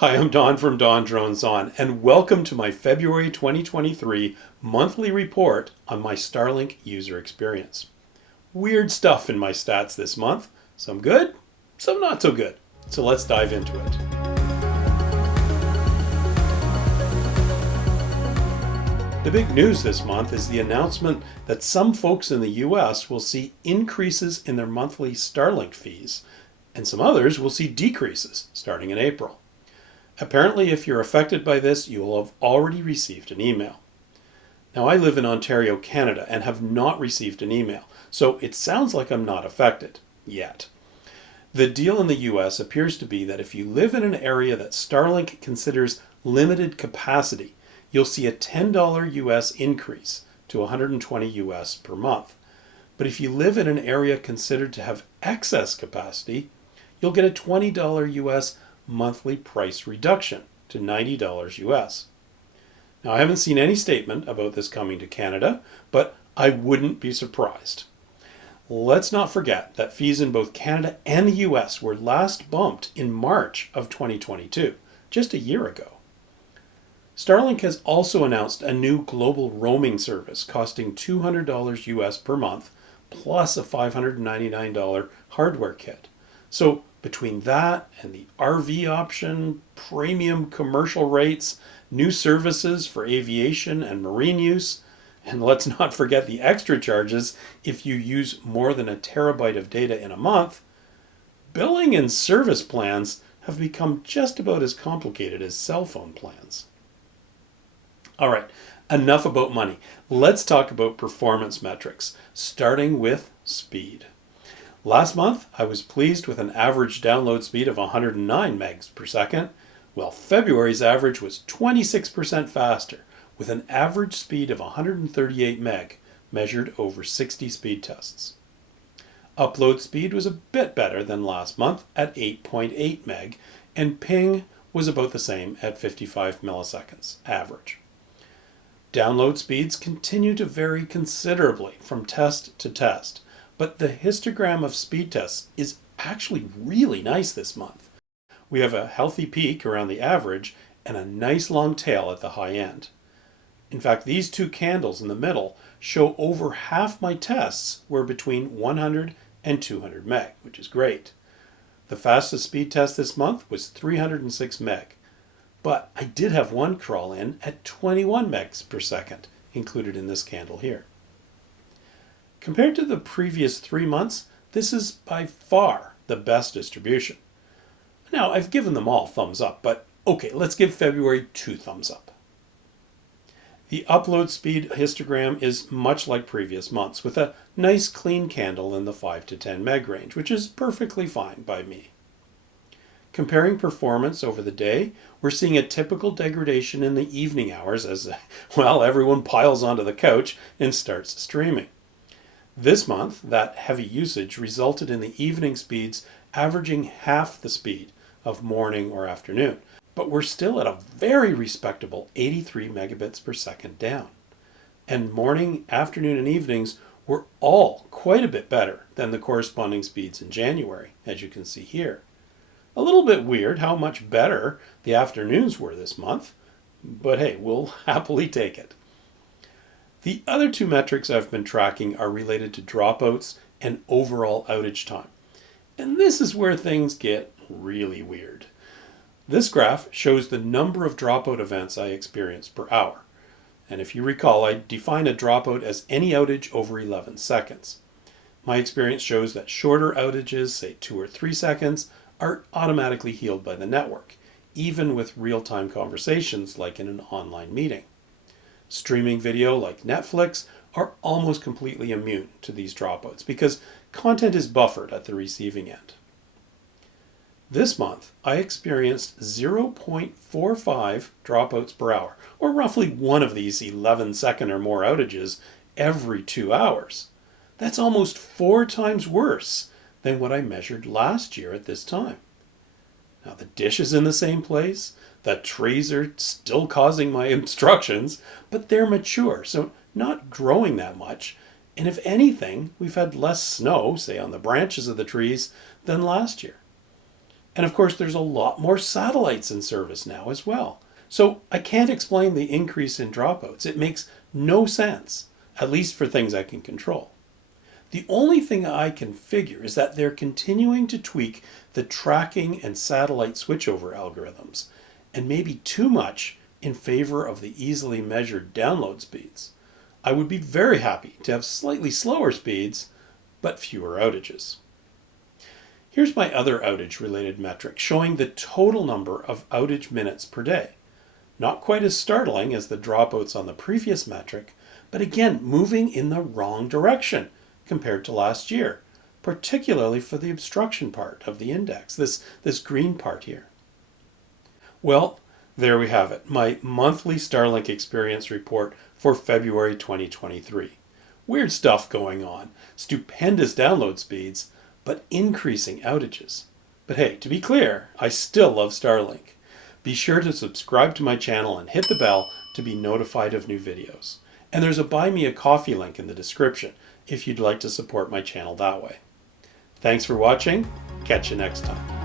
Hi, I'm Don from DonDronesOn, and welcome to my February 2023 monthly report on my Starlink user experience. Weird stuff in my stats this month. Some good, some not so good. So let's dive into it. The big news this month is the announcement that some folks in the US will see increases in their monthly Starlink fees, and some others will see decreases starting in April. Apparently, if you're affected by this, you will have already received an email. Now, I live in Ontario, Canada, and have not received an email, so it sounds like I'm not affected yet. The deal in the US appears to be that if you live in an area that Starlink considers limited capacity, you'll see a $10 US increase to $120 US per month. But if you live in an area considered to have excess capacity, you'll get a $20 US monthly price reduction to $90 US. Now, I haven't seen any statement about this coming to Canada, but I wouldn't be surprised. Let's not forget that fees in both Canada and the US were last bumped in March of 2022, just a year ago. Starlink has also announced a new global roaming service costing $200 US per month, plus a $599 hardware kit. So between that and the RV option, premium commercial rates, new services for aviation and marine use, and let's not forget the extra charges if you use more than a terabyte of data in a month, billing and service plans have become just about as complicated as cell phone plans. All right, enough about money. Let's talk about performance metrics, starting with speed. Last month, I was pleased with an average download speed of 109 megs per second, while February's average was 26% faster, with an average speed of 138 meg, measured over 60 speed tests. Upload speed was a bit better than last month at 8.8 meg, and ping was about the same at 55 milliseconds average. Download speeds continue to vary considerably from test to test, but the histogram of speed tests is actually really nice this month. We have a healthy peak around the average and a nice long tail at the high end. In fact, these two candles in the middle show over half my tests were between 100 and 200 meg, which is great. The fastest speed test this month was 306 meg, but I did have one crawl in at 21 megs per second, included in this candle here. Compared to the previous 3 months, this is by far the best distribution. Now, I've given them all thumbs up, but okay, let's give February 2 thumbs up. The upload speed histogram is much like previous months, with a nice clean candle in the 5 to 10 meg range, which is perfectly fine by me. Comparing performance over the day, we're seeing a typical degradation in the evening hours as, well, everyone piles onto the couch and starts streaming. This month, that heavy usage resulted in the evening speeds averaging half the speed of morning or afternoon, but we're still at a very respectable 83 megabits per second down. And morning, afternoon, and evenings were all quite a bit better than the corresponding speeds in January, as you can see here. A little bit weird how much better the afternoons were this month, but hey, we'll happily take it. The other two metrics I've been tracking are related to dropouts and overall outage time. And this is where things get really weird. This graph shows the number of dropout events I experience per hour. And if you recall, I define a dropout as any outage over 11 seconds. My experience shows that shorter outages, say 2 or 3 seconds, are automatically healed by the network, even with real-time conversations like in an online meeting. Streaming video like Netflix are almost completely immune to these dropouts because content is buffered at the receiving end. This month, I experienced 0.45 dropouts per hour, or roughly one of these 11-second or more outages every 2 hours. That's almost 4 times worse than what I measured last year at this time. Now, the dish is in the same place, the trees are still causing my obstructions, but they're mature, so not growing that much. And if anything, we've had less snow, say on the branches of the trees, than last year. And of course, there's a lot more satellites in service now as well. So I can't explain the increase in dropouts. It makes no sense, at least for things I can control. The only thing I can figure is that they're continuing to tweak the tracking and satellite switchover algorithms, and maybe too much in favor of the easily measured download speeds. I would be very happy to have slightly slower speeds, but fewer outages. Here's my other outage-related metric showing the total number of outage minutes per day. Not quite as startling as the dropouts on the previous metric, but again moving in the wrong direction compared to last year, particularly for the obstruction part of the index, this green part here. Well, there we have it, my monthly Starlink experience report for February 2023. Weird stuff going on, stupendous download speeds, but increasing outages. But hey, to be clear, I still love Starlink. Be sure to subscribe to my channel and hit the bell to be notified of new videos. And there's a Buy Me a Coffee link in the description if you'd like to support my channel that way. Thanks for watching. Catch you next time.